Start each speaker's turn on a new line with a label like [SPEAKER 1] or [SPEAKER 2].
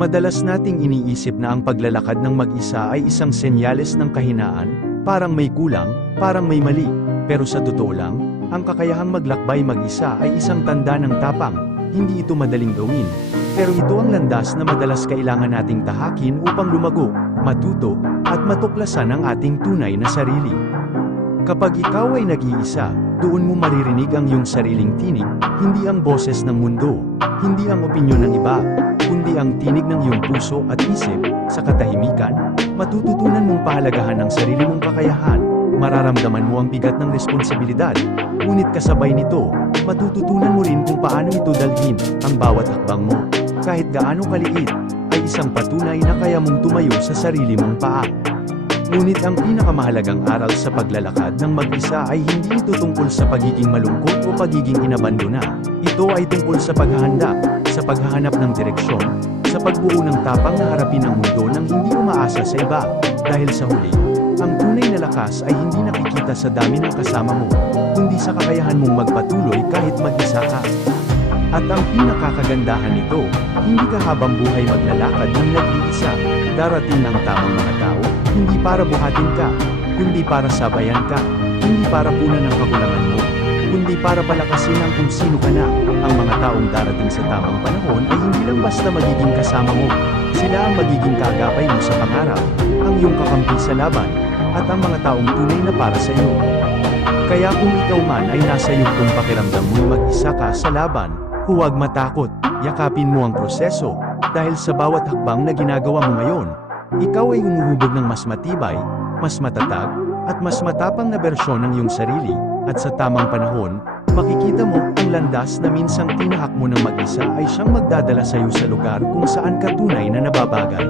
[SPEAKER 1] Madalas nating iniisip na ang paglalakad ng mag-isa ay isang senyales ng kahinaan, parang may kulang, parang may mali. Pero sa totoo lang, ang kakayahang maglakbay mag-isa ay isang tanda ng tapang, hindi ito madaling gawin. Pero ito ang landas na madalas kailangan nating tahakin upang lumago, matuto, at matuklasan ang ating tunay na sarili. Kapag ikaw ay nag-iisa, doon mo maririnig ang iyong sariling tinig, hindi ang boses ng mundo, hindi ang opinyon ng iba, kundi ang tinig ng iyong puso at isip, sa katahimikan, matututunan mong pahalagahan ang sarili mong kakayahan, mararamdaman mo ang bigat ng responsibilidad, ngunit kasabay nito, matututunan mo rin kung paano ito dalhin, ang bawat hakbang mo, kahit gaano kaliit, ay isang patunay na kaya mong tumayo sa sarili mong paa. Ngunit ang pinakamahalagang aral sa paglalakad ng mag-isa ay hindi ito tungkol sa pagiging malungkot o pagiging inabandona. Ito ay tungkol sa paghahanda, sa paghahanap ng direksyon, sa pagbuo ng tapang na harapin ang mundo nang hindi umaasa sa iba. Dahil sa huli, ang tunay na lakas ay hindi nakikita sa dami ng kasama mo, kundi sa kakayahan mong magpatuloy kahit mag-isa ka. At ang pinakakagandahan nito, hindi ka habang buhay maglalakad ng nag-iisa. Darating ang tamang mga tao, hindi para buhatin ka, kundi para sabayan ka, hindi para punan ang kakulangan mo, kundi para palakasin ang kung sino ka na. Ang mga taong darating sa tamang panahon ay hindi lang basta magiging kasama mo. Sila ang magiging kaagapay mo sa pangarap, ang iyong kakampi sa laban, at ang mga taong tunay na para sa iyo. Kaya kung ikaw man ay nasa yugtong pakiramdam mo mag-isa ka sa laban, huwag matakot, yakapin mo ang proseso, dahil sa bawat hakbang na ginagawa mo ngayon, ikaw ay umuhubog ng mas matibay, mas matatag, at mas matapang na bersyon ng iyong sarili, at sa tamang panahon, makikita mo ang landas na minsang tinahak mo ng mag-isa ay siyang magdadala sa iyo sa lugar kung saan ka tunay na nababagay.